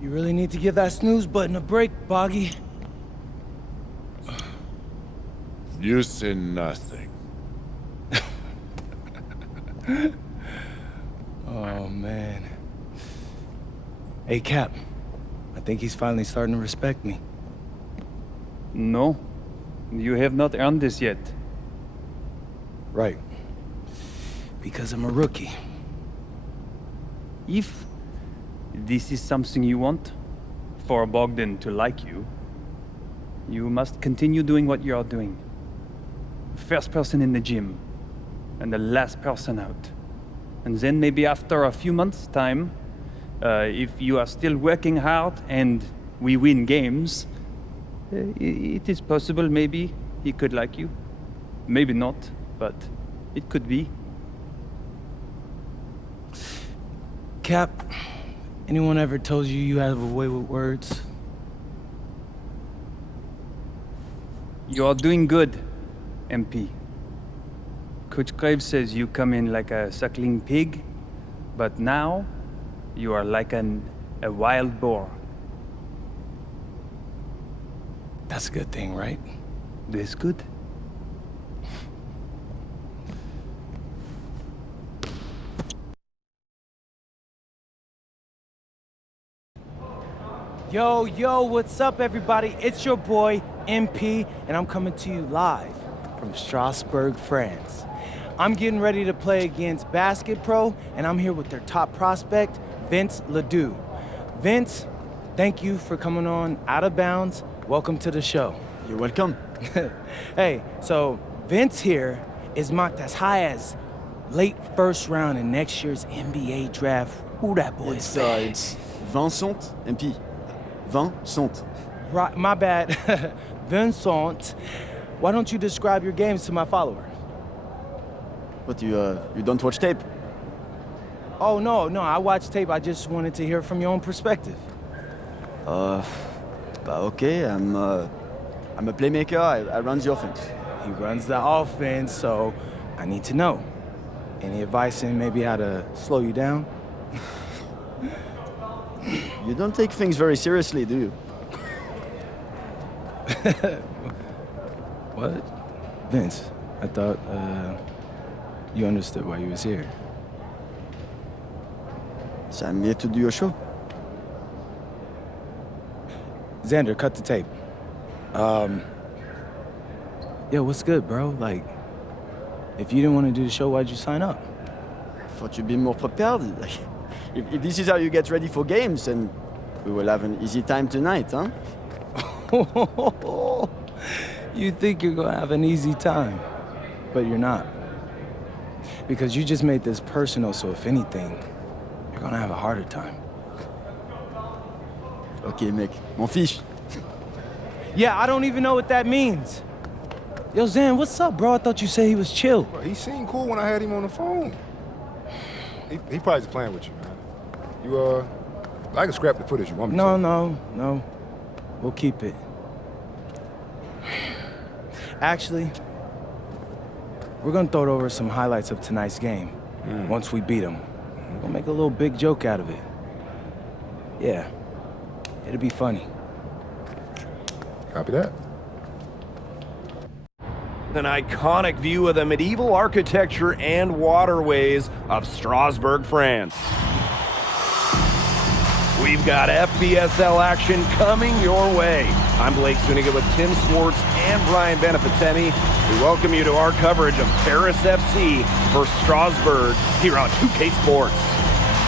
You really need to give that snooze button a break, Boggy. You say nothing. Oh, man. Hey, Cap. I think he's finally starting to respect me. No, you have not earned this yet. Right. Because I'm a rookie. If this is something you want, for Bogdan to like you, you must continue doing what you are doing. First person in the gym, and the last person out. And then maybe after a few months' time, if you are still working hard and we win games, it is possible maybe he could like you. Maybe not, but it could be. Cap, anyone ever told you you have a way with words? You are doing good, MP. Coach Graves says you come in like a suckling pig, but now you are like a wild boar. That's a good thing, right? That's good. Yo, what's up, everybody? It's your boy, MP, and I'm coming to you live from Strasbourg, France. I'm getting ready to play against Basket Pro, and I'm here with their top prospect, Vince Ledoux. Vince, thank you for coming on Out of Bounds. Welcome to the show. You're welcome. Hey, so Vince here is mocked as high as late first round in next year's NBA draft. Who that boy is? It's Vincent, MP. Vincent. Right, my bad. Vincent, why don't you describe your games to my followers? What, you don't watch tape? Oh, no, I watched tape. I just wanted to hear from your own perspective. Okay, I'm a playmaker, I run the offense. He runs the offense, so I need to know. Any advice in maybe how to slow you down? You don't take things very seriously, do you? What? Vince, I thought, you understood why you was here. So I'm here to do your show. Xander, cut the tape. Yo, what's good, bro? Like, if you didn't want to do the show, why'd you sign up? Thought you'd be more prepared. If this is how you get ready for games, then we will have an easy time tonight, huh? You think you're gonna have an easy time, but you're not. Because you just made this personal, so if anything, you're gonna have a harder time. Okay, mec, m'en fiche. Yeah, I don't even know what that means. Yo, Zan, what's up, bro? I thought you said he was chill. Bro, he seemed cool when I had him on the phone. He probably just playing with you, man. I can scrap the footage you want me to. No. We'll keep it. Actually, we're gonna throw it over some highlights of tonight's game. Once we beat them. We'll make a little big joke out of it. Yeah, it'll be funny. Copy that. An iconic view of the medieval architecture and waterways of Strasbourg, France. We've got FBSL action coming your way. I'm Blake Zuniga with Tim Swartz and Brian Beneficenti. We welcome you to our coverage of Paris FC versus Strasbourg here on 2K Sports.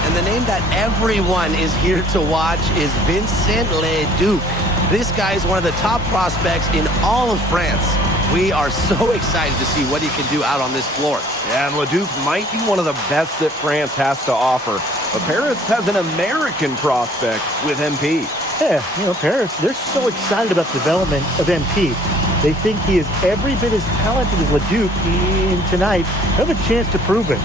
And the name that everyone is here to watch is Vincent Ledoux. This guy is one of the top prospects in all of France. We are so excited to see what he can do out on this floor. Yeah, and Ledoux might be one of the best that France has to offer. But Paris has an American prospect with MP. Yeah, Paris, they're so excited about the development of MP. They think he is every bit as talented as Ledoux, and tonight, they have a chance to prove it.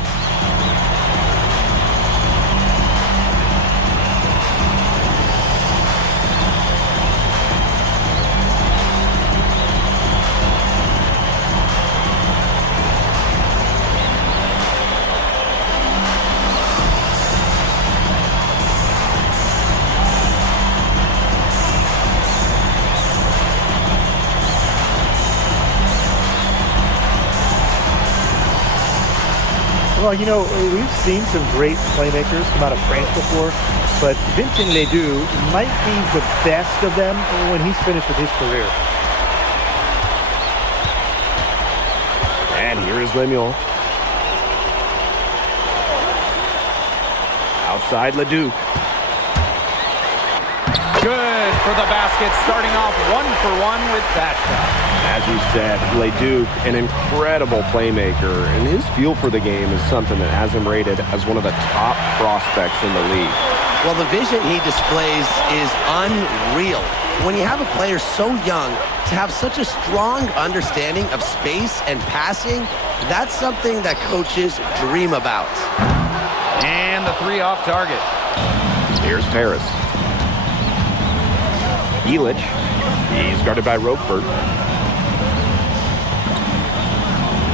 Well, you know, we've seen some great playmakers come out of France before, but Vincent Ledoux might be the best of them when he's finished with his career. And here is Lemuel. Outside Leduc. Good for the basket, starting off 1-for-1 with that shot. As you said, Leduc, an incredible playmaker, and his feel for the game is something that has him rated as one of the top prospects in the league. Well, the vision he displays is unreal. When you have a player so young, to have such a strong understanding of space and passing, that's something that coaches dream about. And the three off target. Here's Paris. Elich. He's guarded by Roquefort.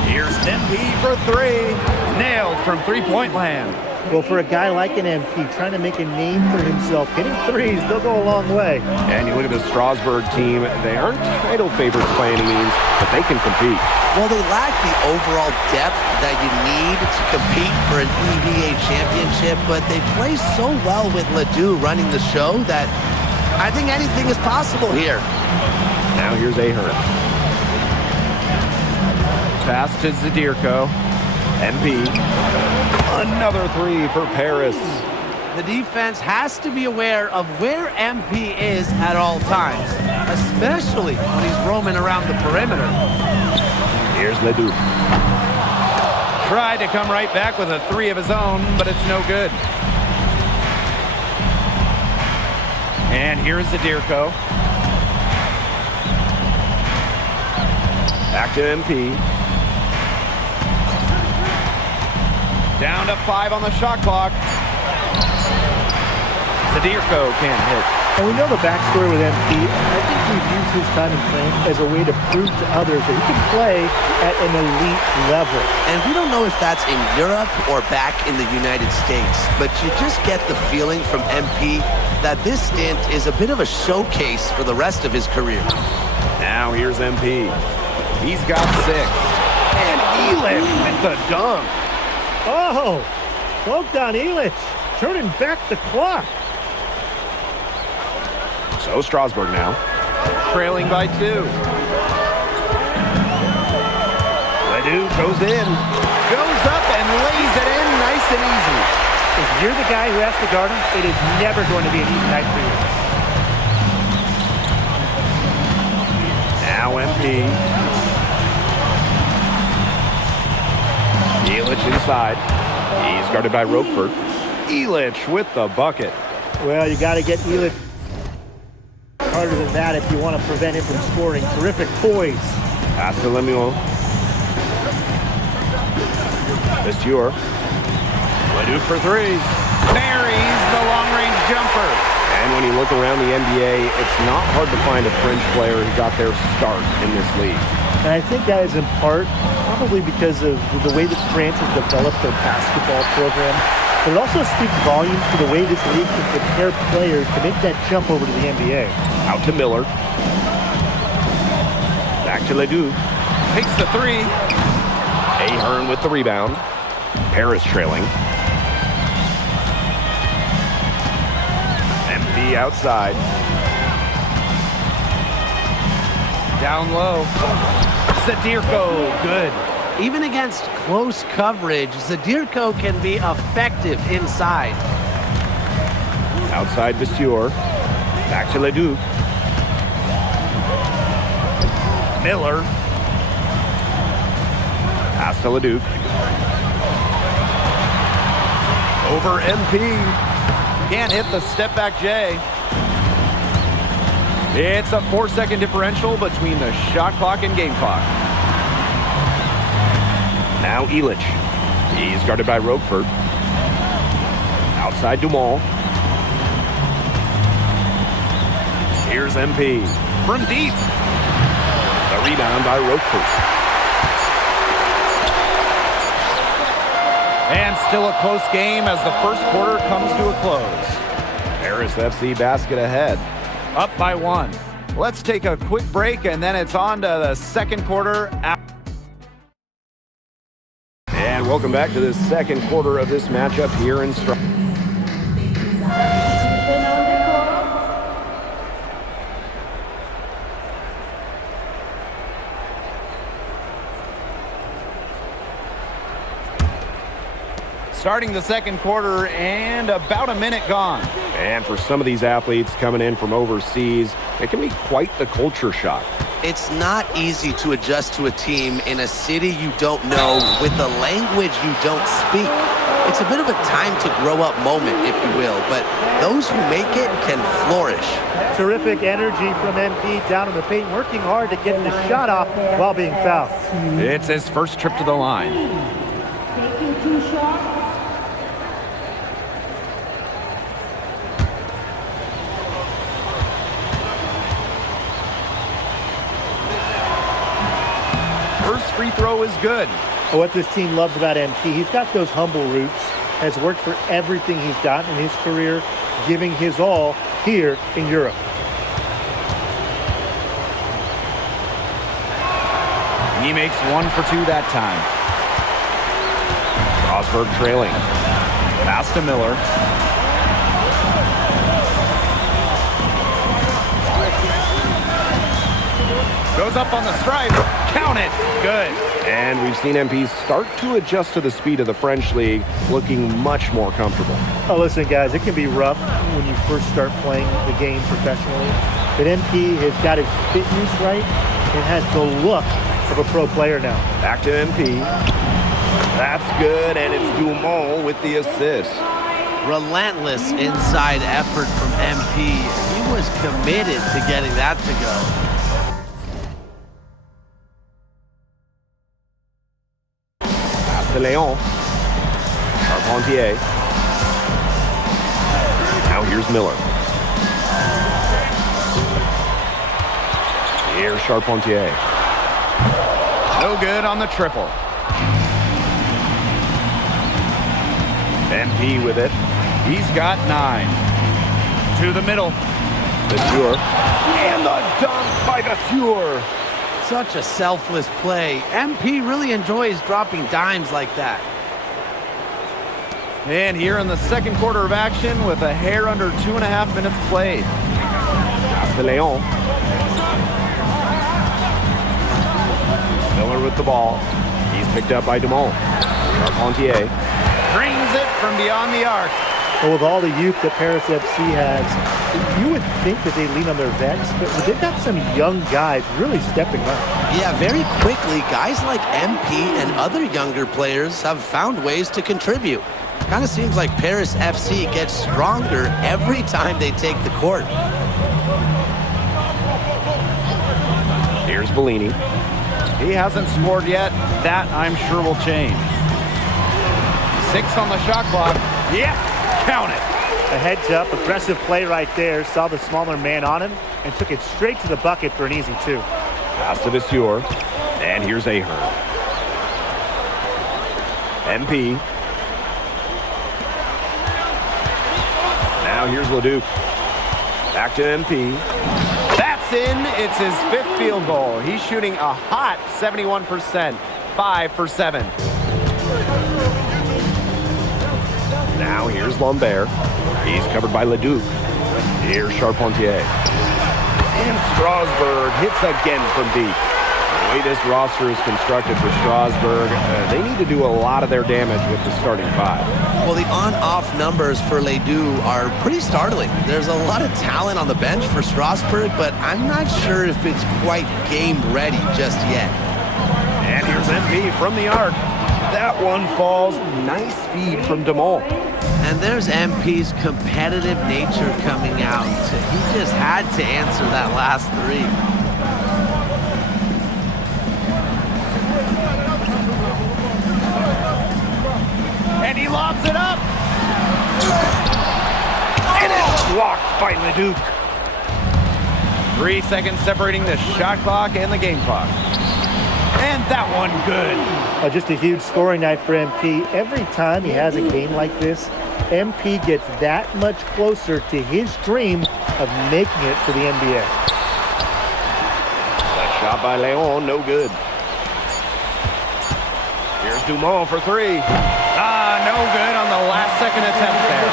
Here's MP for three. Nailed from three-point land. Well, for a guy like an MP trying to make a name for himself, hitting threes, they'll go a long way. And you look at the Strasbourg team, they aren't title favorites by any means, but they can compete. Well, they lack the overall depth that you need to compete for an EBA championship, but they play so well with Ledoux running the show that I think anything is possible here. Now here's Ahern. Pass to Zadirko. MP. Another three for Paris. The defense has to be aware of where MP is at all times, especially when he's roaming around the perimeter. Here's Ledoux. Tried to come right back with a three of his own, but it's no good. And here's Zadirko. Back to MP. Down to 5 on the shot clock. Zadirko can't hit. And we know the backstory with MP. I think he's used his time in France as a way to prove to others that he can play at an elite level. And we don't know if that's in Europe or back in the United States, but you just get the feeling from MP that this stint is a bit of a showcase for the rest of his career. Now here's MP. He's got 6. And Elich with the dunk. Oh, well done, Elich. Turning back the clock. So Strasbourg now. Trailing by 2. Ledoux goes in. Goes up and lays it in nice and easy. If you're the guy who has to guard him, it is never going to be an easy night for you. Now MP. Elich inside. He's guarded by Roquefort. Elich with the bucket. Well, you got to get Elich harder than that if you want to prevent him from scoring. Terrific poise. Pass to Lemuel. Monsieur. Ledoux for 3. Buries the long-range jumper. And when you look around the NBA, it's not hard to find a French player who got their start in this league. And I think that is in part probably because of the way that France has developed their basketball program. But it also speaks volumes to the way this league can prepare players to make that jump over to the NBA. Out to Miller. Back to Ledoux. Takes the 3. Ahern with the rebound. Paris trailing. MP outside. Down low. Zadirko, good. Even against close coverage, Zadirko can be effective inside. Outside Monsieur. Back to Ledoux. Miller. Pass to Ledoux. Over MP. Can't hit the step back J. It's a 4-second differential between the shot clock and game clock. Now Elich. He's guarded by Roquefort. Outside Dumont. Here's MP. From deep. The rebound by Roquefort. And still a close game as the first quarter comes to a close. Paris FC basket ahead. Up by 1. Let's take a quick break, and then it's on to the second quarter. Welcome back to the second quarter of this matchup here in Strasbourg. Starting the second quarter and about a minute gone. And for some of these athletes coming in from overseas, it can be quite the culture shock. It's not easy to adjust to a team in a city you don't know with the language you don't speak. It's a bit of a time to grow up moment, if you will, but those who make it can flourish. Terrific energy from MP down in the paint, working hard to get the shot off while being fouled. It's his first trip to the line. Taking 2 shots. First free throw is good. What this team loves about MP, he's got those humble roots, has worked for everything he's gotten in his career, giving his all here in Europe. He makes 1 for 2 that time. Strasbourg trailing. Pass to Miller. Goes up on the stripe. Count it. Good. And we've seen MP start to adjust to the speed of the French league, looking much more comfortable. Oh, listen, guys, it can be rough when you first start playing the game professionally. But MP has got his fitness right and has the look of a pro player now. Back to MP. That's good, and it's Dumont with the assist. Relentless inside effort from MP. He was committed to getting that to go. To Leon. Charpentier. Now here's Miller. Here's Charpentier. No good on the triple. MP with it. He's got 9. To the middle. Monsieur. And the dunk by Monsieur. Such a selfless play. MP really enjoys dropping dimes like that. And here in the second quarter of action with a hair under 2.5 minutes played. Castellon. Miller with the ball. He's picked up by Dumont. Charpentier. Drains it from beyond the arc. Well, with all the youth that Paris FC has, you would think that they lean on their vets, but they've got some young guys really stepping up. Yeah, very quickly, guys like MP and other younger players have found ways to contribute. Kind of seems like Paris FC gets stronger every time they take the court. Here's Bellini. He hasn't scored yet. That, I'm sure, will change. 6 on the shot clock. Yeah, count it. A heads-up, aggressive play right there. Saw the smaller man on him and took it straight to the bucket for an easy 2. Pass to Monsieur. And here's Ahern. MP. Now here's Leduc. Back to MP. That's in. It's his 5th field goal. He's shooting a hot 71%. 5 for 7. Now here's Lambert. He's covered by Leduc. Here's Charpentier. And Strasbourg hits again from deep. The way this roster is constructed for Strasbourg, they need to do a lot of their damage with the starting 5. Well, the on-off numbers for Ledoux are pretty startling. There's a lot of talent on the bench for Strasbourg, but I'm not sure if it's quite game ready just yet. And here's MP from the arc. That one falls. Nice feed from Dumont. And there's MP's competitive nature coming out. He just had to answer that last 3. And he lobs it up. And it's blocked by Leduc. 3 seconds separating the shot clock and the game clock. And that one good. Just a huge scoring night for MP. Every time he has a game like this, MP gets that much closer to his dream of making it to the NBA. That shot by Leon, no good. Here's Dumont for three. No good on the last second attempt there.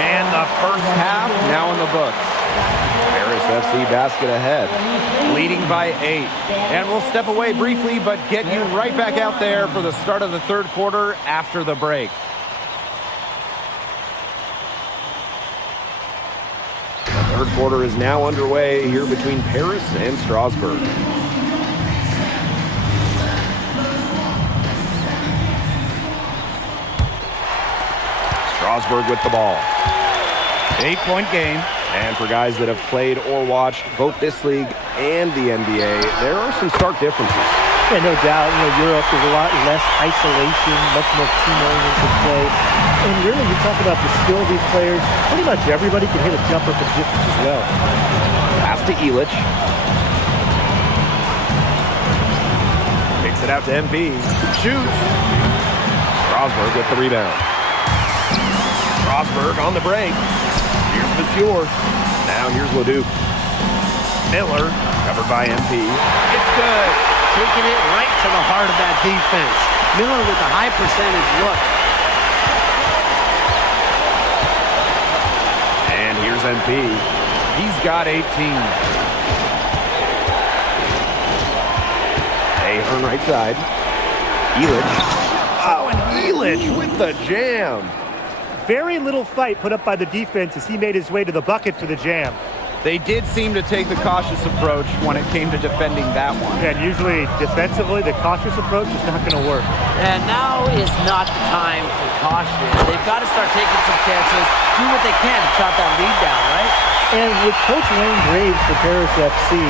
And the first half now in the books. Paris FC basket ahead. Leading by 8. And we'll step away briefly, but get you right back out there for the start of the third quarter after the break. The third quarter is now underway here between Paris and Strasbourg. Strasbourg with the ball. 8-point game. And for guys that have played or watched both this league and the NBA, there are some stark differences. Yeah, no doubt. Europe is a lot less isolation, much more team-oriented play. And really, you talk about the skill of these players, pretty much everybody can hit a jumper from distance as well. Pass to Illich. Kicks it out to MP. Shoots. Strasbourg with the rebound. Strasbourg on the break. Here's Monsieur. Now here's Leduc. Miller, covered by MP. It's good. Taking it right to the heart of that defense. Miller with a high percentage look. And here's MP. He's got 18. Ahern right side. Illich. Oh, and Illich with the jam. Very little fight put up by the defense as he made his way to the bucket for the jam. They did seem to take the cautious approach when it came to defending that one. And usually, defensively, the cautious approach is not going to work. And now is not the time for caution. They've got to start taking some chances, do what they can to chop that lead down, right? And with Coach Wayne Graves for Paris FC,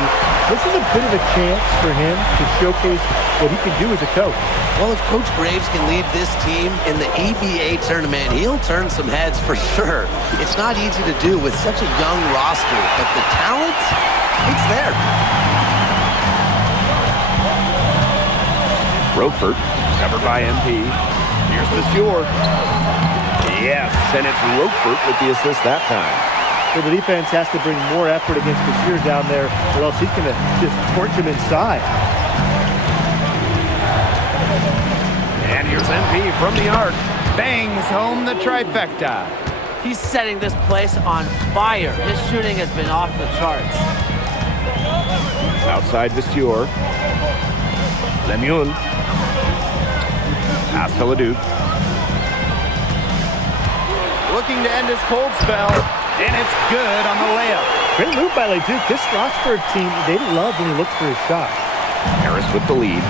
this is a bit of a chance for him to showcase what he can do as a coach. Well, if Coach Graves can lead this team in the EBA tournament, he'll turn some heads for sure. It's not easy to do with such a young roster, but the talent, it's there. Roquefort, covered by MP. Here's Monsieur. Yes, and it's Roquefort with the assist that time. So the defense has to bring more effort against Monsieur down there, or else he's going to just torch him inside. And here's MP from the arc. Bangs home the trifecta. He's setting this place on fire. His shooting has been off the charts. Outside Monsieur. Lemoun. Pass to Leduc. Looking to end his cold spell. And it's good on the layup. Great move by Leduc. This Strasbourg team, they love when he looks for his shot. Paris with the lead.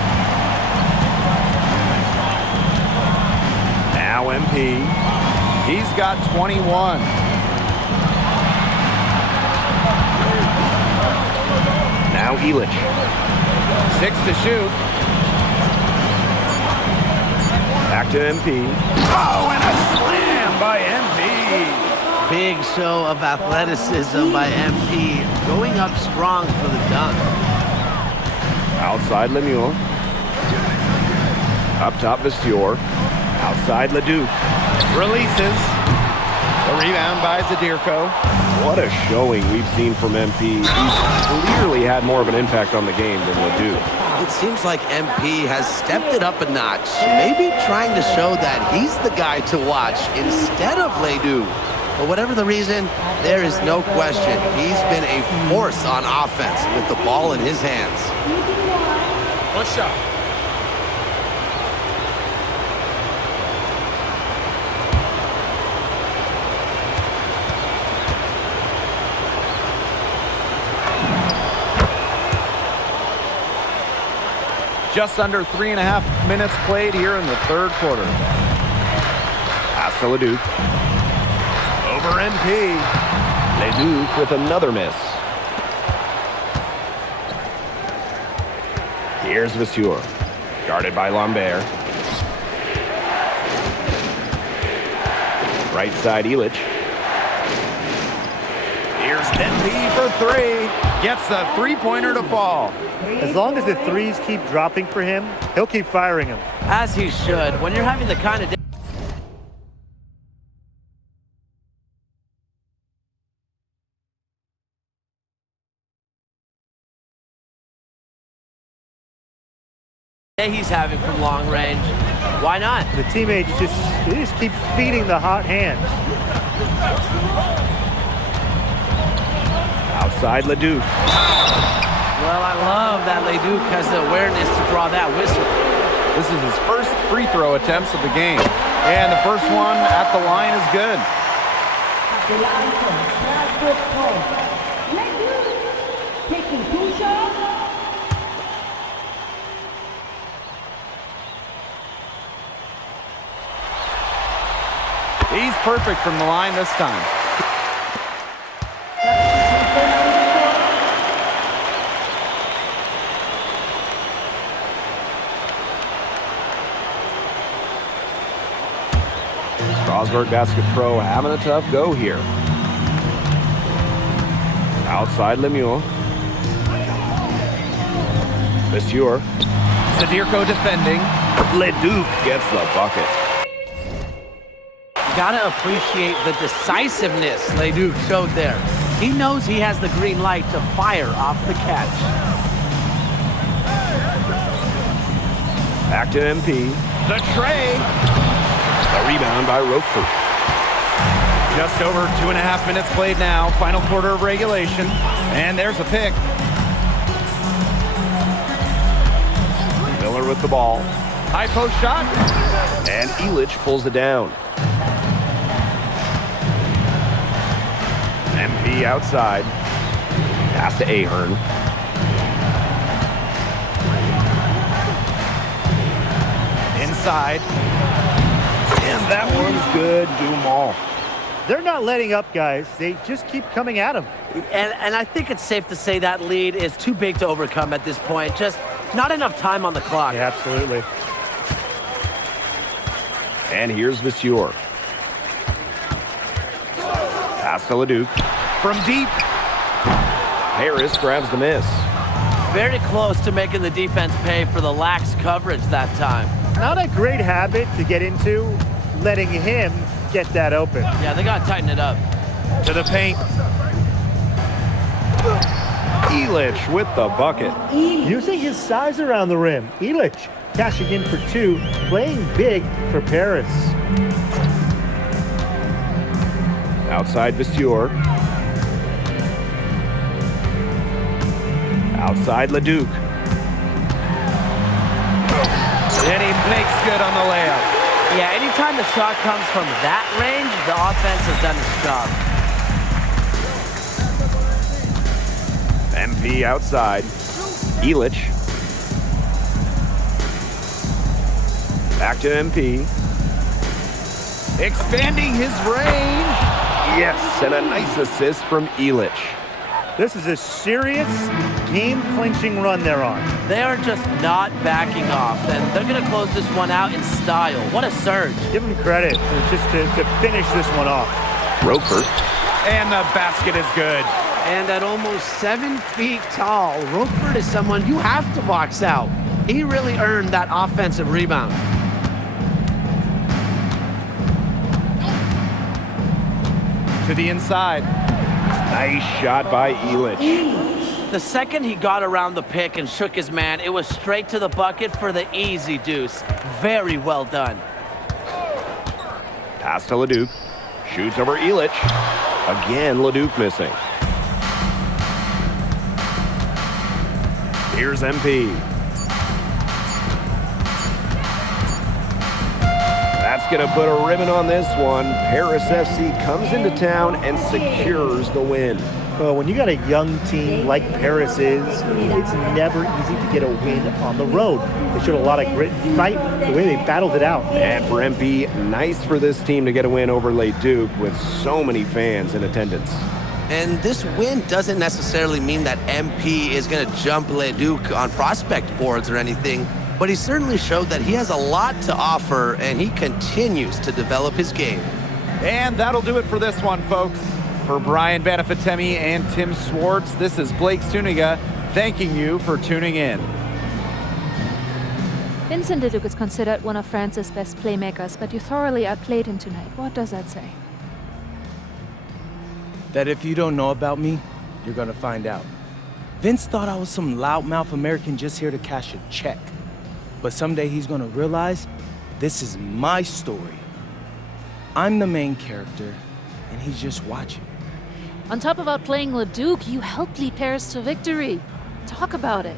Now MP. He's got 21. Now Illich. 6 to shoot. Back to MP. Oh, and a slam by MP. Big show of athleticism by MP, going up strong for the dunk. Outside Lemoun. Up top Monsieur. Outside Leduc. Releases. The rebound by Zadirko. What a showing we've seen from MP. He's clearly had more of an impact on the game than Leduc. It seems like MP has stepped it up a notch, maybe trying to show that he's the guy to watch instead of Leduc. But whatever the reason, there is no question he's been a force on offense with the ball in his hands. One shot. Just under 3.5 minutes played here in the third quarter. Pass to Leduc. Over MP. Leduc with another miss. Here's Monsieur. Guarded by Lambert. Right side Illich. Here's MP for three. Gets the three-pointer to fall. As long as the threes keep dropping for him, he'll keep firing them. As he should. When you're having the kind of he's having from long range, Why not? The teammates they just keep feeding the hot hand. Outside Leduc. Well, I love that Leduc has the awareness to draw that whistle. This is his first free throw attempts of the game. And the first one at the line is good. The line from Strasbourg Pro. Leduc taking 2 shots. He's perfect from the line this time. Strasbourg Basket Pro having a tough go here. Outside Lemieux. Monsieur. Zadirko defending. Leduc gets the bucket. Gotta appreciate the decisiveness Leduc showed there. He knows he has the green light to fire off the catch. Back to MP. The tray. The rebound by Roquefort. Just over 2.5 minutes played now. Final quarter of regulation. And there's a pick. Miller with the ball. High post shot. And Elich pulls it down. MP outside. Pass to Ahern. Inside. And that one's good. Dumal. They're not letting up, guys. They just keep coming at him. And I think it's safe to say that lead is too big to overcome at this point. Just not enough time on the clock. Yeah, absolutely. And here's Monsieur. Pass to Leduc. From deep. Harris grabs the miss. Very close to making the defense pay for the lax coverage that time. Not a great habit to get into, letting him get that open. Yeah, they got to tighten it up. To the paint. Elich with the bucket. Using his size around the rim. Elich cashing in for 2, playing big for Paris. Outside Monsieur. Outside Leduc. And he makes good on the layup. Yeah, anytime the shot comes from that range, the offense has done its job. MP outside. Elich. Back to MP. Expanding his range. Yes, and a nice assist from Elich. This is a serious game-clinching run they're on. They are just not backing off, and they're going to close this one out in style. What a surge. Give them credit just to finish this one off. Roquefort. And the basket is good. And at almost 7 feet tall, Roquefort is someone you have to box out. He really earned that offensive rebound. To the inside. Nice shot by Elich. The second he got around the pick and shook his man, it was straight to the bucket for the easy deuce. Very well done. Pass to Leduc. Shoots over Elich. Again, Leduc missing. Here's MP. That's going to put a ribbon on this one. Paris FC comes into town and secures the win. Well, when you got a young team like Paris is, it's never easy to get a win on the road. They showed a lot of grit and fight, the way they battled it out. And for MP, nice for this team to get a win over Leduc with so many fans in attendance. And this win doesn't necessarily mean that MP is going to jump Leduc on prospect boards or anything, but he certainly showed that he has a lot to offer, and he continues to develop his game. And that'll do it for this one, folks. For Brian Banafitemi and Tim Swartz, this is Blake Suniga thanking you for tuning in. Vincent Leduc is considered one of France's best playmakers, but you thoroughly outplayed him tonight. What does that say? That if you don't know about me, you're gonna find out. Vince thought I was some loudmouth American just here to cash a check. But someday he's gonna realize This is my story. I'm the main character, and he's just watching. On top of outplaying Leduc, you helped lead Paris to victory. Talk about it.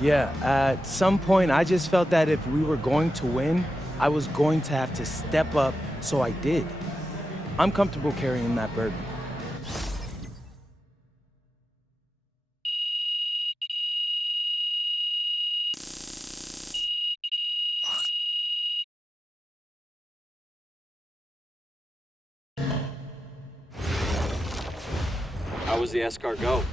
Yeah, at some point, I just felt that if we were going to win, I was going to have to step up, so I did. I'm comfortable carrying that burden. How was the escargot?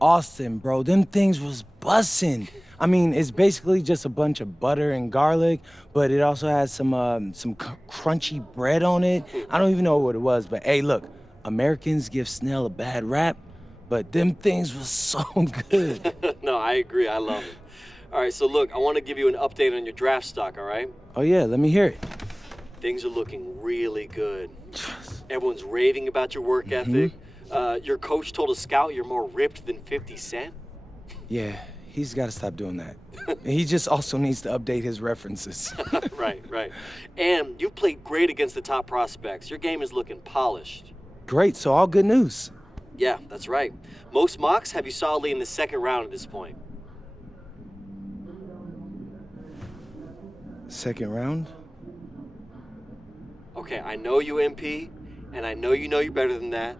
Austin, bro, them things was bussin'. I mean, it's basically just a bunch of butter and garlic, but it also has some crunchy bread on it. I don't even know what it was, but hey, look, Americans give snail a bad rap, but them things was so good. No, I agree. I love it. All right, so look, I want to give you an update on your draft stock, all right? Oh yeah, let me hear it. Things are looking really good. Everyone's raving about your work ethic. Your coach told a scout you're more ripped than 50 Cent. Yeah, he's got to stop doing that. He just also needs to update his references. Right. And you've played great against the top prospects. Your game is looking polished. Great, so all good news. Yeah, that's right. Most mocks have you solidly in the second round at this point. Second round? Okay, I know you, MP, and I know you're better than that.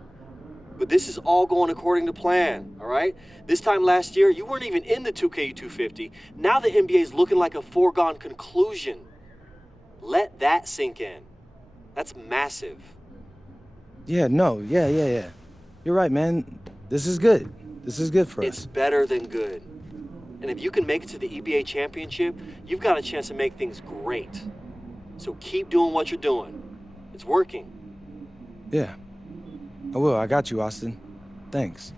But this is all going according to plan, all right? This time last year, you weren't even in the 2K 250. Now the NBA is looking like a foregone conclusion. Let that sink in. That's massive. Yeah. You're right, man. This is good. This is good for us. It's better than good. And if you can make it to the EBA Championship, you've got a chance to make things great. So keep doing what you're doing. It's working. Yeah. I will. I got you, Austin. Thanks.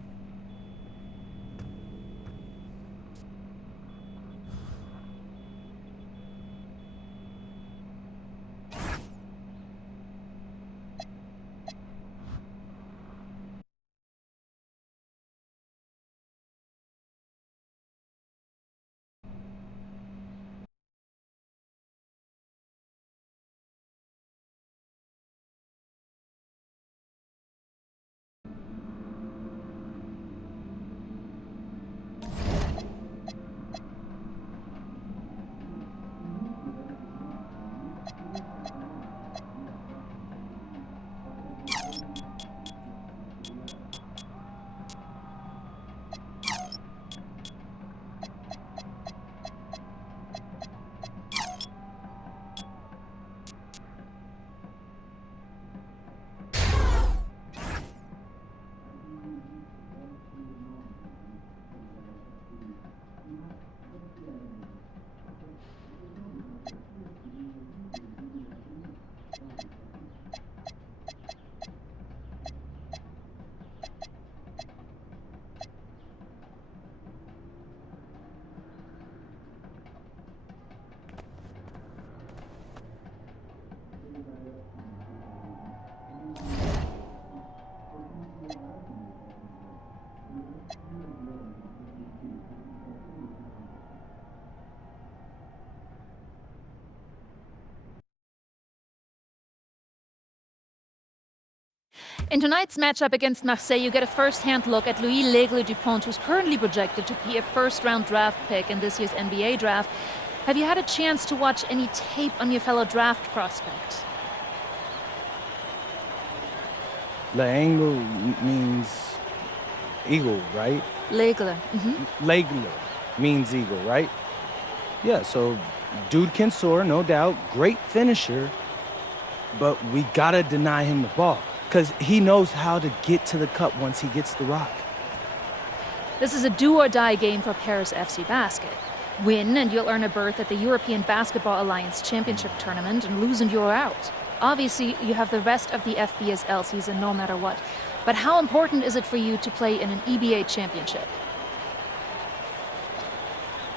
In tonight's matchup against Marseille, you get a first-hand look at Louis L'Aigle-Dupont, who's currently projected to be a first-round draft pick in this year's NBA draft. Have you had a chance to watch any tape on your fellow draft prospect? L'Aigle means eagle, right? L'Aigle. L'Aigle means eagle, right? Yeah, so dude can soar, no doubt. Great finisher. But we gotta deny him the ball, because he knows how to get to the cup once he gets the rock. This is a do-or-die game for Paris FC Basket. Win and you'll earn a berth at the European Basketball Alliance Championship Tournament, and lose and you're out. Obviously, you have the rest of the FBSL season no matter what. But how important is it for you to play in an EBA championship?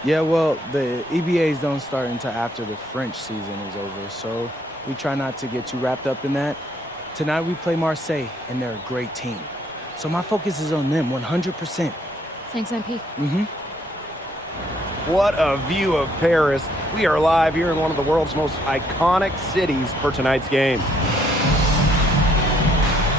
Yeah, well, the EBAs don't start until after the French season is over, so we try not to get too wrapped up in that. Tonight we play Marseille, and they're a great team. So my focus is on them 100%. Thanks, MP. What a view of Paris. We are live here in one of the world's most iconic cities for tonight's game.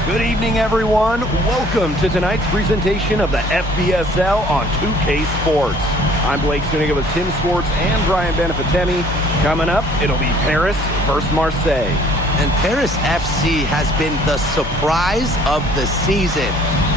Good evening, everyone. Welcome to tonight's presentation of the FBSL on 2K Sports. I'm Blake Suniga with Tim Swartz and Brian Benefitemi. Coming up, it'll be Paris versus Marseille. And Paris FC has been the surprise of the season.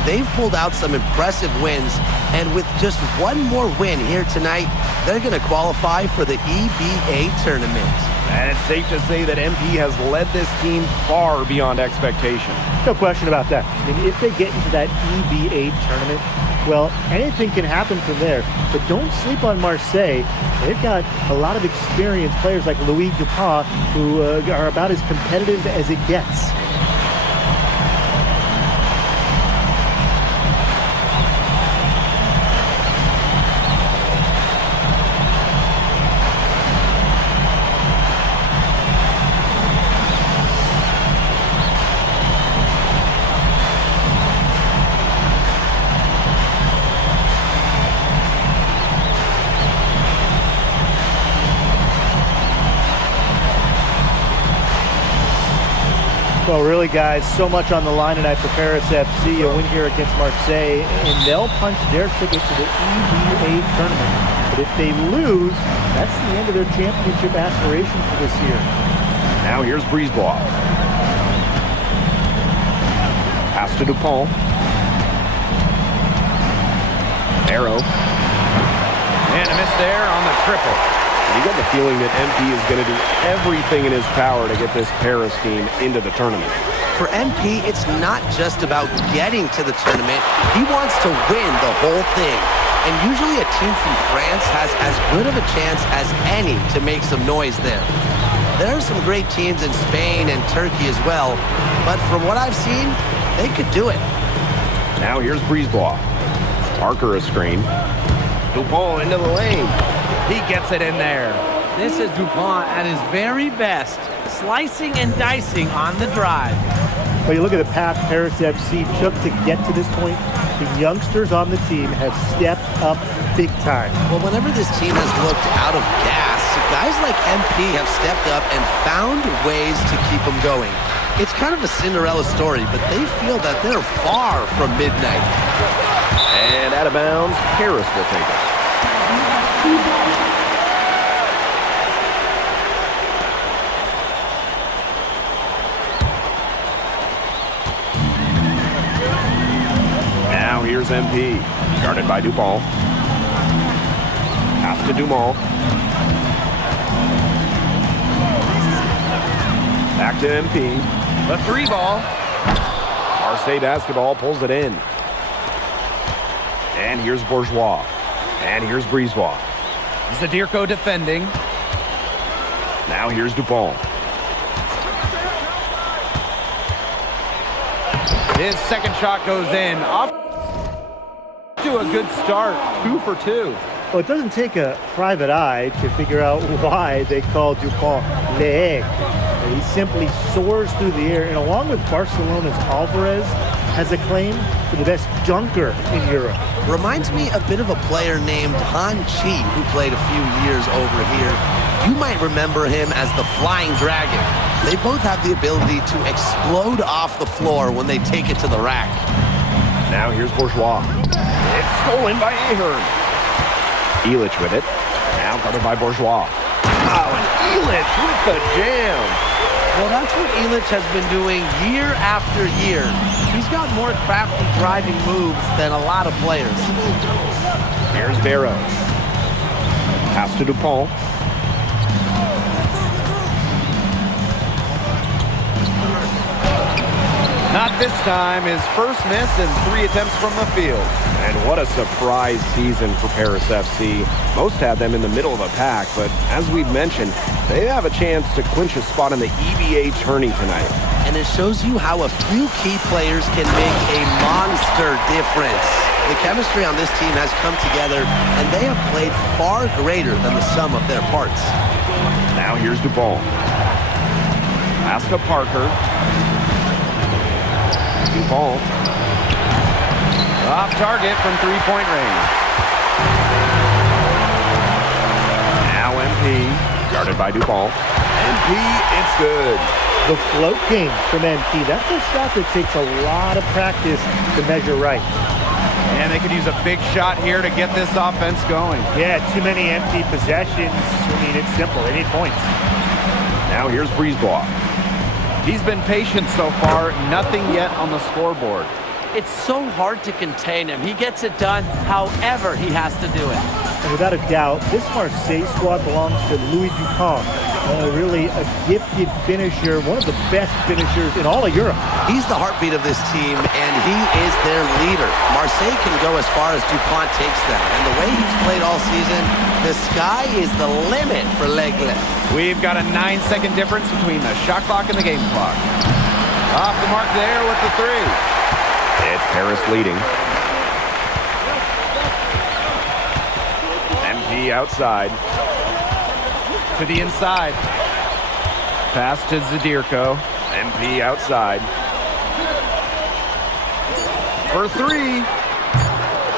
They've pulled out some impressive wins, and with just one more win here tonight, they're going to qualify for the EBA tournament. And it's safe to say that MP has led this team far beyond expectation. No question about that. I mean, if they get into that EBA tournament, well, anything can happen from there. But don't sleep on Marseille. They've got a lot of experienced players like Louis Dupont, who are about as competitive as it gets. Well, really, guys, so much on the line tonight for Paris FC. A win here against Marseille, and they'll punch their ticket to the EBA tournament. But if they lose, that's the end of their championship aspiration for this year. Now here's Brisebois. Pass to Dupont. Arrow. And a miss there on the triple. You get the feeling that MP is going to do everything in his power to get this Paris team into the tournament. For MP, it's not just about getting to the tournament. He wants to win the whole thing. And usually a team from France has as good of a chance as any to make some noise there. There are some great teams in Spain and Turkey as well, but from what I've seen, they could do it. Now here's Brisebois. Parker a screen. Dupont into the lane. He gets it in there. This is Dupont at his very best, slicing and dicing on the drive. Well, you look at the path Paris FC took to get to this point. The youngsters on the team have stepped up big time. Well, whenever this team has looked out of gas, guys like MP have stepped up and found ways to keep them going. It's kind of a Cinderella story, but they feel that they're far from midnight. And out of bounds, Paris will take it. Now here's MP, guarded by Dupont. Pass to Dumont. Back to MP. The 3 ball. Marseille basketball pulls it in. And here's Bourgeois. And here's Brisebois. Zadirko defending. Now here's Dupont. His second shot goes in. Off to a good start. 2 for 2. Well, it doesn't take a private eye to figure out why they call Dupont l'aigle. He simply soars through the air, and along with Barcelona's Alvarez, has a claim for the best dunker in Europe. Reminds me a bit of a player named Han Chi, who played a few years over here. You might remember him as the Flying Dragon. They both have the ability to explode off the floor when they take it to the rack. Now here's Bourgeois. It's stolen by Ahern. Illich with it. Now guarded by Bourgeois. Oh, and Illich with the jam. Well, that's what Illich has been doing year after year. He's got more crafty driving moves than a lot of players. Here's Barrow. Pass to Dupont. Not this time. His first miss and 3 attempts from the field. And what a surprise season for Paris FC. Most had them in the middle of a pack, but as we've mentioned, they have a chance to clinch a spot in the EBA tourney tonight. And it shows you how a few key players can make a monster difference. The chemistry on this team has come together, and they have played far greater than the sum of their parts. Now here's Dupont. Pass to Parker. Dupont. Off target from 3-point range. MP, guarded by Dupont. MP, it's good. The float game from MP. That's a shot that takes a lot of practice to measure right. And they could use a big shot here to get this offense going. Yeah, too many empty possessions. I mean, it's simple. They need points. Now here's Brisebois. He's been patient so far. Nothing yet on the scoreboard. It's so hard to contain him. He gets it done however he has to do it. And without a doubt, this Marseille squad belongs to Louis Dupont. Really a gifted finisher, one of the best finishers in all of Europe. He's the heartbeat of this team, and he is their leader. Marseille can go as far as Dupont takes them, and the way he's played all season, the sky is the limit for L'Aigle. We've got a 9-second difference between the shot clock and the game clock. Off the mark there with the three. It's Paris leading. MP outside. To the inside. Pass to Zadirko. MP outside. For three.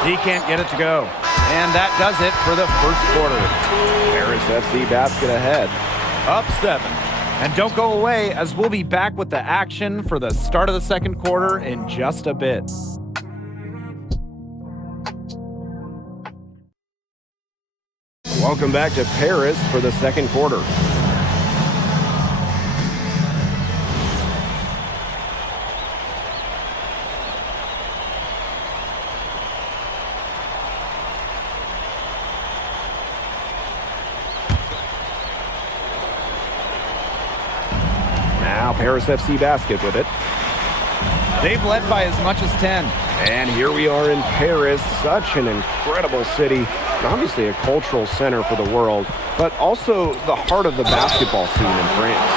He can't get it to go. And that does it for the first quarter. Paris FC basket ahead. Up 7. And don't go away, as we'll be back with the action for the start of the second quarter in just a bit. Welcome back to Paris for the second quarter. Now Paris FC basket with it. They've led by as much as 10. And here we are in Paris, such an incredible city. Obviously a cultural center for the world, but also the heart of the basketball scene in France.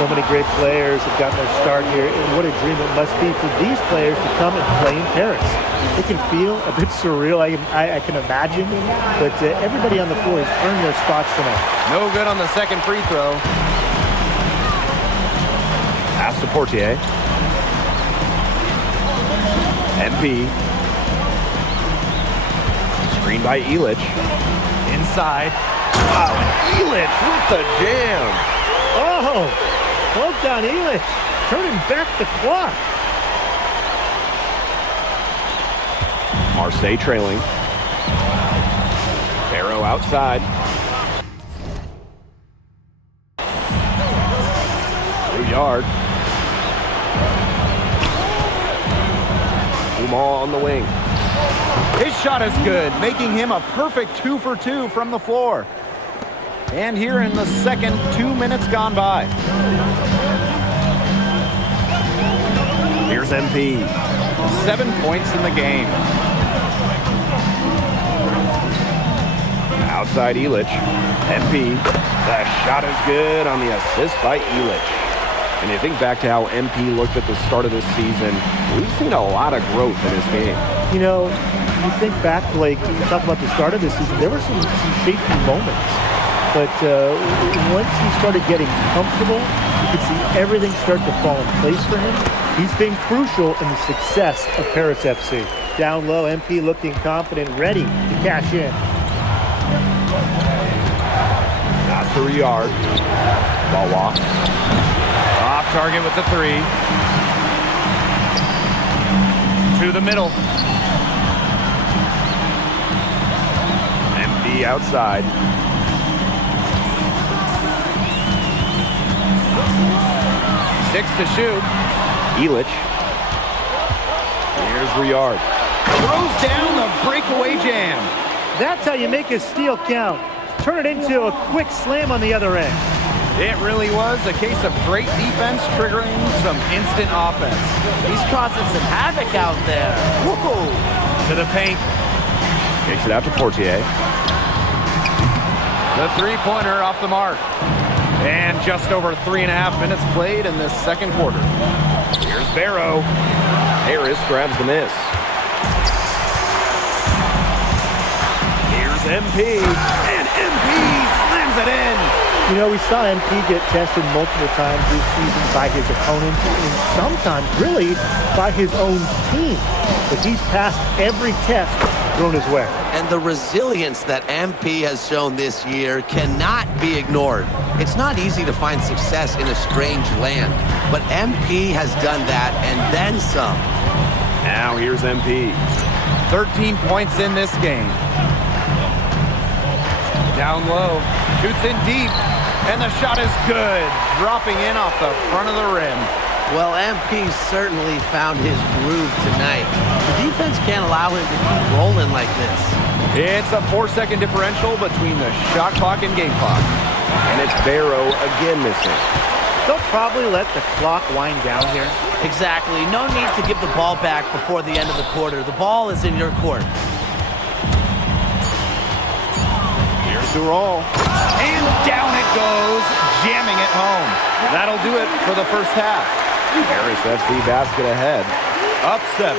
So many great players have gotten their start here, and what a dream it must be for these players to come and play in Paris. It can feel a bit surreal, I can imagine, but everybody on the floor has earned their spots tonight. No good on the second free throw. Pass to Portier. MP. Screen by Illich. Inside. Wow, and Illich with the jam. Oh, well done, Illich. Turning back the clock. Marseille trailing. Barrow outside. Rouillard. Umar on the wing. His shot is good, making him a perfect 2 for 2 from the floor. And here in the second, 2 minutes gone by. Here's MP. 7 points in the game. Outside Illich. MP. The shot is good on the assist by Illich. And you think back to how MP looked at the start of this season, we've seen a lot of growth in his game. You know, you think back, Blake, you talk about the start of this season, there were some shaky moments. But once he started getting comfortable, you could see everything start to fall in place for him. He's been crucial in the success of Paris FC. Down low, MP looking confident, ready to cash in. That's the Rouillard. Bawa. Off target with the three. To the middle. MP outside. Six to shoot. Illich. Here's Rouillard. Throws down the breakaway jam. That's how you make a steal count. Turn it into a quick slam on the other end. It really was a case of great defense triggering some instant offense. He's causing some havoc out there. Whoa! To the paint. Kicks it out to Portier. The three-pointer off the mark. And just over 3.5 minutes played in this second quarter. Here's Barrow. Harris grabs the miss. Here's MP. And MP slams it in. You know, we saw MP get tested multiple times this season by his opponents and sometimes really by his own team. But he's passed every test thrown his way. And the resilience that MP has shown this year cannot be ignored. It's not easy to find success in a strange land, but MP has done that and then some. Now here's MP. 13 points in this game. Down low, shoots in deep, and the shot is good, dropping in off the front of the rim. Well, MP certainly found his groove tonight. The defense can't allow him to keep rolling like this. It's a 4-second differential between the shot clock and game clock. And it's Barrow again missing. They'll probably let the clock wind down here. Exactly. No need to give the ball back before the end of the quarter. The ball is in your court. Here's the roll. And down it goes, jamming it home. That'll do it for the first half. Paris FC basket ahead. Up 7.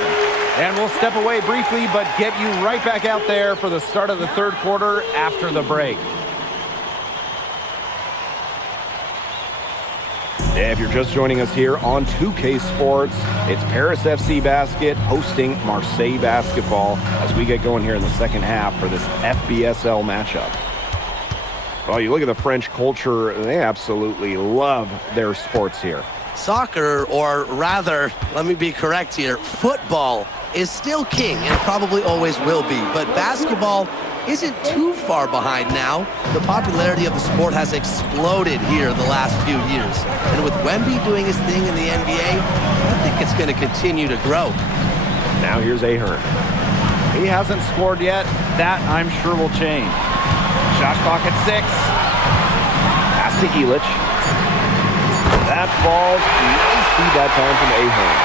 And we'll step away briefly, but get you right back out there for the start of the third quarter after the break. If you're just joining us here on 2K Sports, it's Paris FC Basket hosting Marseille Basketball as we get going here in the second half for this FBSL matchup. Well, you look at the French culture, they absolutely love their sports here. Soccer, or rather, let me be correct here, football is still king and probably always will be, but basketball isn't too far behind now. The popularity of the sport has exploded here the last few years. And with Wemby doing his thing in the NBA, I think it's going to continue to grow. Now here's Ahern. He hasn't scored yet. That, I'm sure, will change. Shot clock at 6. Pass to Illich. That falls. Nice feed that time from Ahern.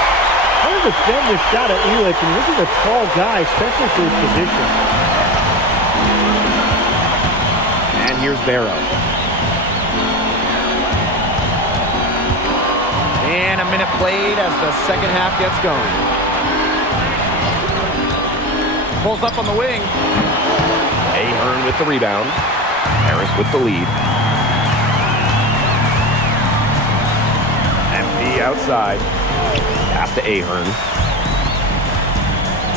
Hard to defend this shot at Illich. I mean, this is a tall guy, especially for his position. And here's Barrow. And a minute played as the second half gets going. Pulls up on the wing. Ahern with the rebound. Harris with the lead. MP outside. Pass to Ahern.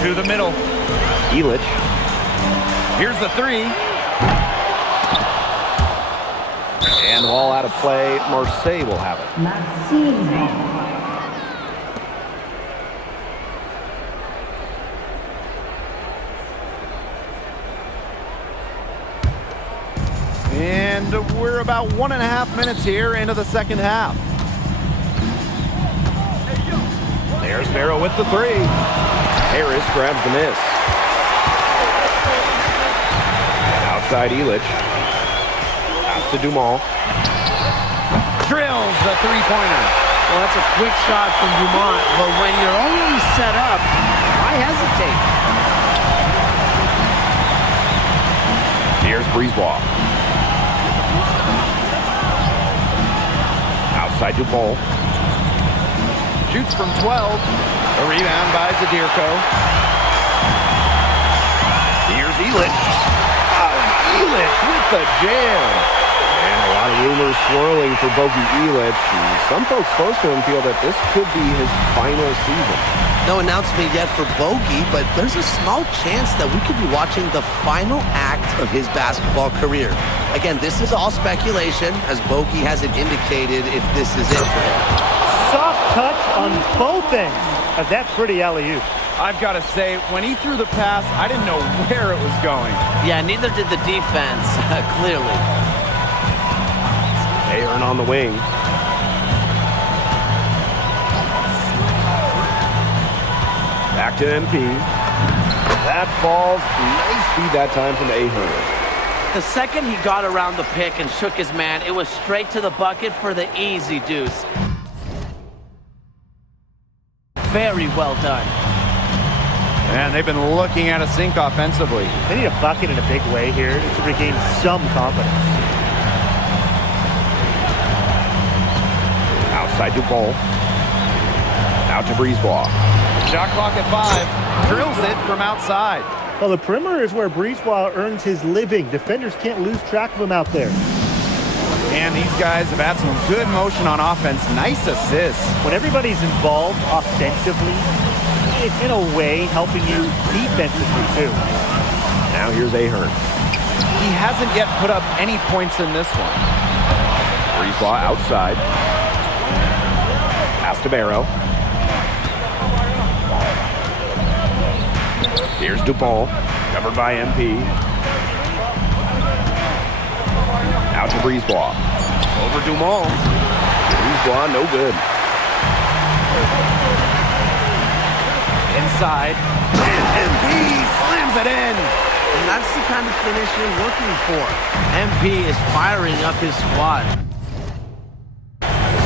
To the middle. Illich. Here's the 3. And the ball out of play. Marseille will have it. And we're about 1.5 minutes here into the second half. There's Barrow with the 3. Harris grabs the miss. Outside Illich. Pass to Dumont. Drills the 3-pointer. Well, that's a quick shot from Dumont, but when you're already set up, why hesitate? Here's Brisebois. Outside Dupont. Shoots from 12. A rebound by Zadirko. Here's Illich. Oh, and Illich with the jam. And a lot of rumors swirling for Bogi Illich. And some folks close to him feel that this could be his final season. No announcement yet for Bogi, but there's a small chance that we could be watching the final act of his basketball career. Again, this is all speculation, as Bogi hasn't indicated if this is it for him. Soft touch on both ends of that pretty alley-oop. I've got to say, when he threw the pass, I didn't know where it was going. Yeah, neither did the defense, clearly. Ahern on the wing. Back to MP. That falls. Nice feed that time from Ahern. The second he got around the pick and shook his man, it was straight to the bucket for the easy deuce. Very well done. And they've been looking at a sink offensively. They need a bucket in a big way here to regain some confidence. Outside Dupont. Out to Brisebois. Shot clock at 5. Drills it from outside. Well, the perimeter is where Brisebois earns his living. Defenders can't lose track of him out there. And these guys have had some good motion on offense. Nice assists. When everybody's involved offensively, it's in a way helping you defensively too. Now here's Ahern. He hasn't yet put up any points in this one. Brisebois outside. Pass to Barrow. Here's Dupont, covered by MP. Out to Brisebois. Over Dumont. Brisebois, no good. Inside. And MP slams it in. And that's the kind of finish you're looking for. MP is firing up his squad.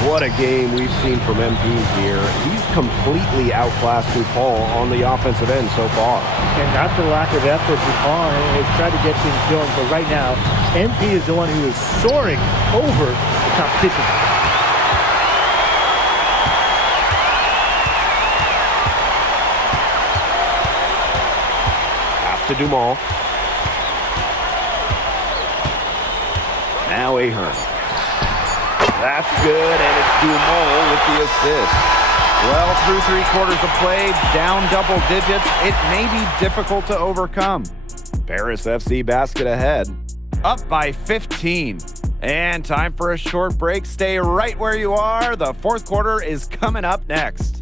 What a game we've seen from MP here. He's completely outclassed Dupont on the offensive end so far. And not for lack of effort, Dupont has tried to get things going, but right now, MP is the one who is soaring over the competition. Pass to Dumont. Now Ahern. That's good, and it's Dumont with the assist. Well, through 3/4 of play, down double digits, it may be difficult to overcome. Paris FC basket ahead. Up by 15. And time for a short break. Stay right where you are. The fourth quarter is coming up next.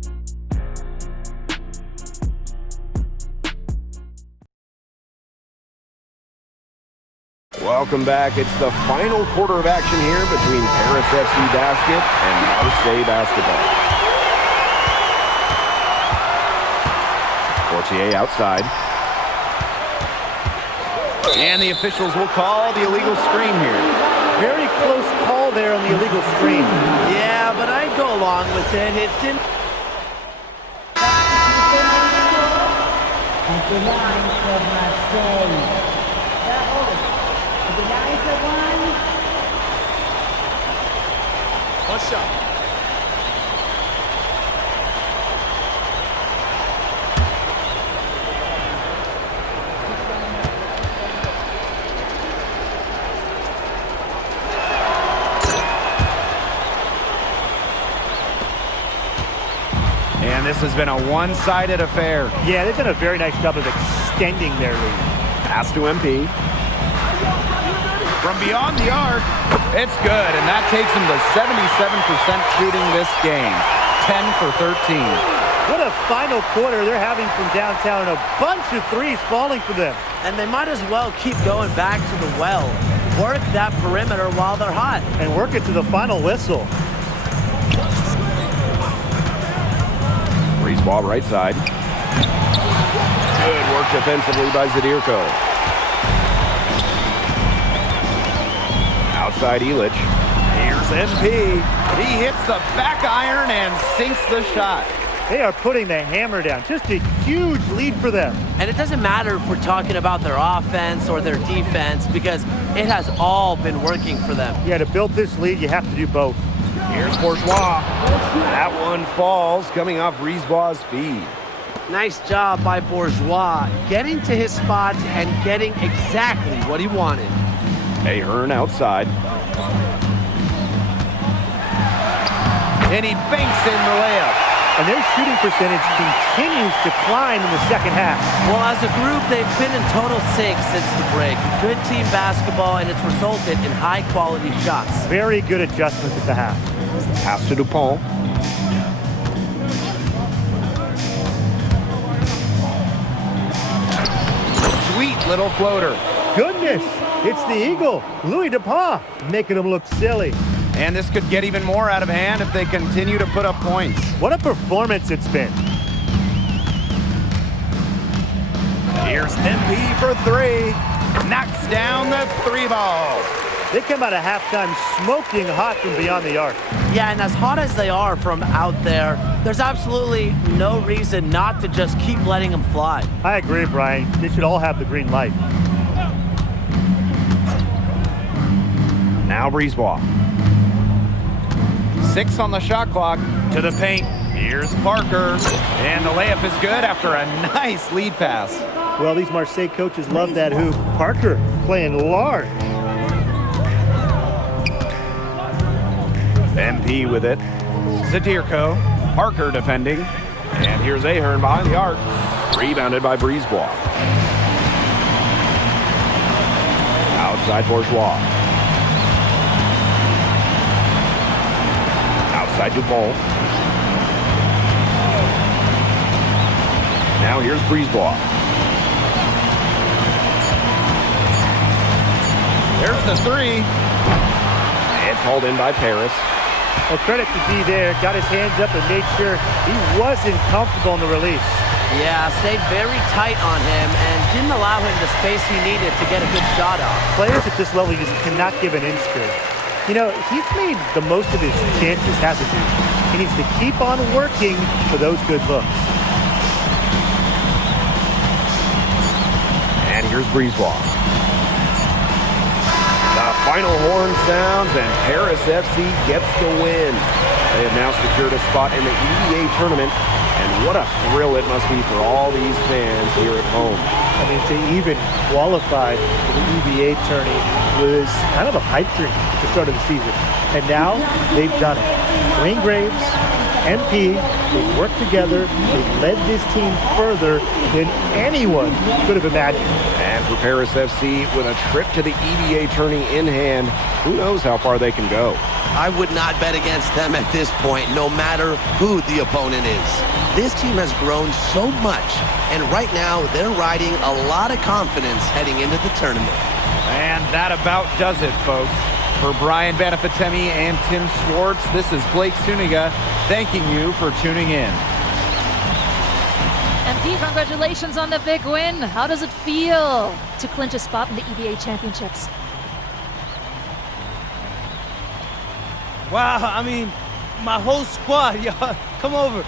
Welcome back. It's the final quarter of action here between Paris FC basket and Marseille basketball. Fortier outside. And the officials will call the illegal screen here. Very close call there on the illegal screen. Yeah, but I'd go along with it. It didn't. At the line for Marseille. The line for one. One shot. And this has been a one-sided affair. Yeah, they've done a very nice job of extending their lead. Pass to MP. From beyond the arc, it's good, and that takes them to 77% shooting this game. 10 for 13. What a final quarter they're having from downtown. A bunch of threes falling for them. And they might as well keep going back to the well. Work that perimeter while they're hot. And work it to the final whistle. Brisebois right side. Good work defensively by Zadirko. Outside Illich. Here's MP. He hits the back iron and sinks the shot. They are putting the hammer down. Just a huge lead for them. And it doesn't matter if we're talking about their offense or their defense because it has all been working for them. Yeah, to build this lead, you have to do both. Here's Bourgeois. That one falls, coming off Brisebois' feed. Nice job by Bourgeois, getting to his spot and getting exactly what he wanted. Ahern outside. And he banks in the layup. And their shooting percentage continues to climb in the second half. Well, as a group, they've been in total sync since the break. Good team basketball, and it's resulted in high-quality shots. Very good adjustments at the half. Pass to Dupont. Sweet little floater. Goodness, it's the Eagle, Louis Dupont, making him look silly. And this could get even more out of hand if they continue to put up points. What a performance it's been. Here's MP for three. Knocks down the three ball. They come out of halftime smoking hot from beyond the arc. Yeah, and as hot as they are from out there, there's absolutely no reason not to just keep letting them fly. I agree, Brian. They should all have the green light. Now Brisebois. 6 on the shot clock. To the paint. Here's Parker. And the layup is good after a nice lead pass. Well, these Marseille coaches love that hoop. Parker playing large. MP with it. Zadirko. Parker defending. And here's Ahern behind the arc. Rebounded by Brisebois. Outside Bourgeois. Outside Dupont. Now here's Brisebois. There's the three. It's hauled in by Paris. Well, credit to D there. Got his hands up and made sure he wasn't comfortable in the release. Yeah, stayed very tight on him and didn't allow him the space he needed to get a good shot off. Players at this level just cannot give an inch to. You know, he's made the most of his chances, hasn't he? He needs to keep on working for those good looks. And here's Brisebois. The final horn sounds and Paris FC gets the win. They have now secured a spot in the EBA tournament, and what a thrill it must be for all these fans here at home. I mean, to even qualify for the EBA tourney was kind of a pipe dream at the start of the season. And now they've done it. Wayne Graves, MP, they've worked together, they've led this team further than anyone could have imagined. And for Paris FC, with a trip to the EBA tourney in hand, who knows how far they can go. I would not bet against them at this point, no matter who the opponent is. This team has grown so much, and right now they're riding a lot of confidence heading into the tournament. And that about does it, folks. For Brian Banafitemi and Tim Schwartz, this is Blake Suniga thanking you for tuning in. MP, congratulations on the big win. How does it feel to clinch a spot in the EBA Championships? Wow, I mean, my whole squad, y'all, come over.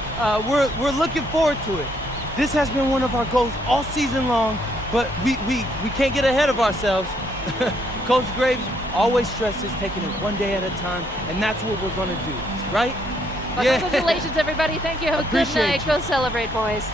We're looking forward to it. This has been one of our goals all season long, but we can't get ahead of ourselves. Coach Graves always stresses taking it one day at a time, and that's what we're going to do, right? Well, congratulations, everybody. Thank you. Have a good night. Go celebrate, boys.